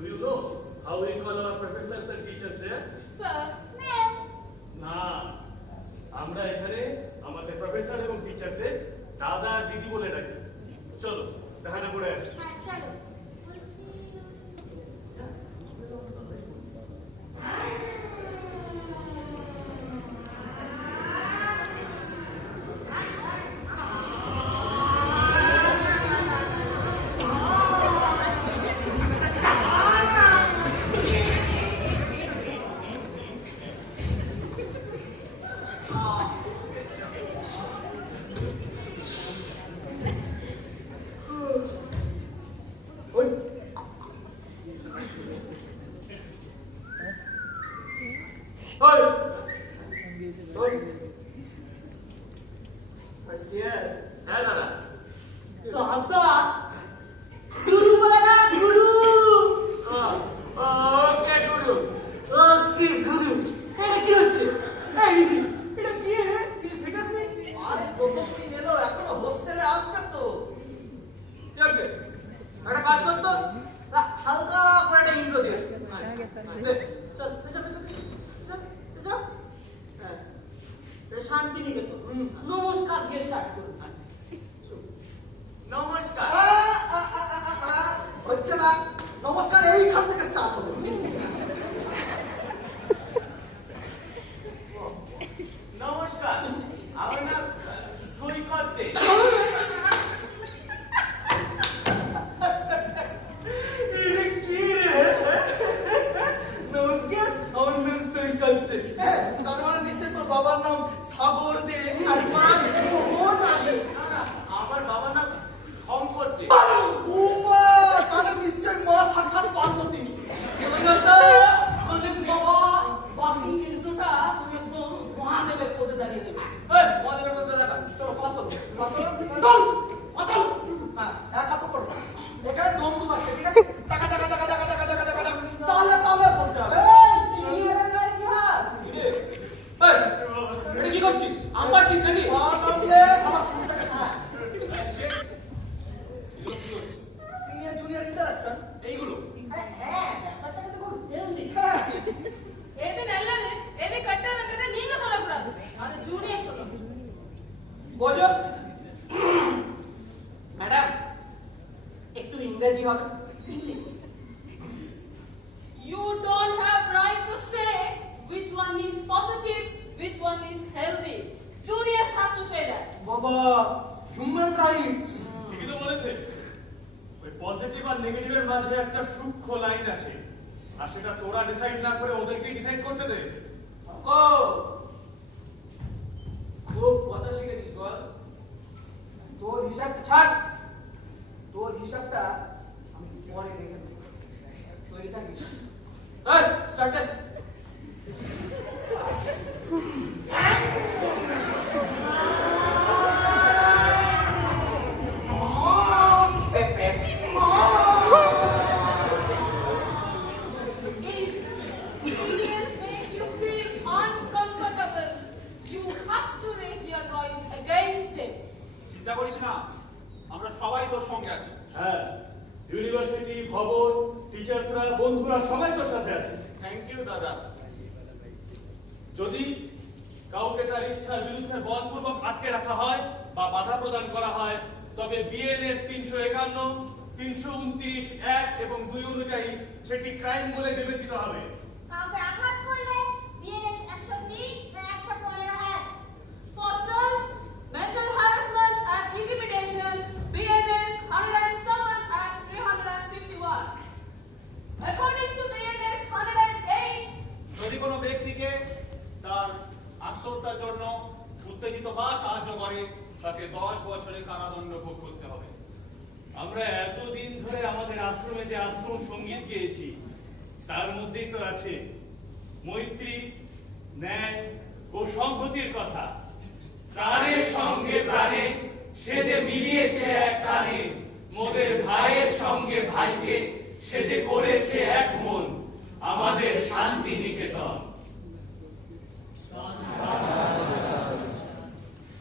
Do you know how we call our professors and teachers here? Sir, ma'am. না, আমরা এখানে আমাদের professor এবং টিচারদের দাদা আর দিদি বলে ডাকি। চলো দেখা করে আসি। হ্যাঁ, চলো। হ্যাঁ দাদা। দাদা গুরু বলে না গুরু। ওকে গুরু। ওকে গুরু। এটা কি হচ্ছে? এই এটা কি রে? তুই শেখাসনি? আরে প্রথম দিন এলো, এখনো হোস্টেলে আসবে তো। ঠিক আছে, একটা কাজ করতো, হালকা করে একটা ইন্ট্রো দিয়ে চল চল চল চল। হ্যাঁ, শান্তিনিকেতন নমস্কার দিয়ে স্টার্ট করুন। নমস্কার। হচ্ছে না, নমস্কার এইখান থেকে স্টার্ট হবে। নমস্কার, আমার নাম সৈকত দে। কি রে? নমস্কার, আমার নাম সৈকত দে। তার মানে নিশ্চয়ই তোর বাবার নাম সাগর দে। আর মার মোহন আছে। আমার বাবার নাম শঙ্কর দে। উমা, তাহলে নিশ্চয়ই মা সাক্ষাৎ পার্বতী। বাবা বাকি ইন্ট্রোটা তুমি একদম মহাদেবের পোজে দাঁড়িয়ে দেবে। মহাদেবের পোজে দেখা। চলো পাতল পাতল পাতল পাতল। এক হাত করো, এখানে ডমরু বাজছে, ঠিক আছে? টাকা টাকা টাকা টাকা টাকা টাকা টাকা টাকা তাহলে তাহলে বলতে হবে। এটা কি করছিস? আম পাচ্ছিস নাকি? আমার স্কুল থেকে শোনা সিনিয়র জুনিয়র ইন্টারাকশন এইগুলো। হ্যাঁ, ব্যাপারটা তো খুব জরুরি। ఏది నల్లది ఏది కట్టాలంటే నీకు సొలకూడదు అది జూనియర్ సొల বোঝো ম্যাডাম, একটু ইংরেজি হবে। You don't have right to say which one is positive, which one is healthy. Juniors have to say that. বাবা, হিউম্যান রাইটস। ঠিকই তো বলেছে। ওই পজিটিভ আর নেগেটিভের মাঝে একটা সূক্ষ্ম লাইন আছে, আর সেটা তোরা ডিসাইড না করে ওদেরকেই ডিসাইড করতে দে। খুব কথা শিখেছিস বল। তোর হিসাবটা ছাড়, তোর হিসাবটা আমি পরে দেখে নেব। তৈরি থাকিস। Started. If juniors make you feel uncomfortable, you have to raise your voice against them. চিন্তা করিস না, আমরা সবাই তোর সঙ্গে আছি। হ্যাঁ, ইউনিভার্সিটি, ভবন, টিচার্সরা, বন্ধুরা সবাই তোর সাথে আছে। থ্যাংক ইউ দাদা। যদি কাউকে তার ইচ্ছার বিরুদ্ধে বলপূর্বক আটকে রাখা হয় বা বাধা প্রদান করা হয়, তবে বিএনএস 351, 329, 1 এবং 2 অনুযায়ী সেটি ক্রাইম বলে বিবেচিত হবে। কাউকে আঘাত করলে বিএনএস 103 বা 115 এক। For trust, mental harassment and intimidation, BNS 107 and 351. According to BNS 108, যদি কোনো ব্যক্তিকে তার আত্মহত্যার জন্য উত্তেজিত বা সাহায্য করে, তাকে 10 বছরের কারাদণ্ড ভোগ করতে হবে। আমরা এতদিন ধরে আমাদের আশ্রমে যে আশ্রম সঙ্গীত গেয়েছি, তার মধ্যেই তো আছে মৈত্রী, ন্যায় ও সংহতির কথা। প্রাণের সঙ্গে প্রাণে সে যে মিলিয়েছে এক প্রাণে, মোদের ভাইয়ের সঙ্গে ভাইকে সে যে করেছে এক মন, আমাদের শান্তি নিকেতন।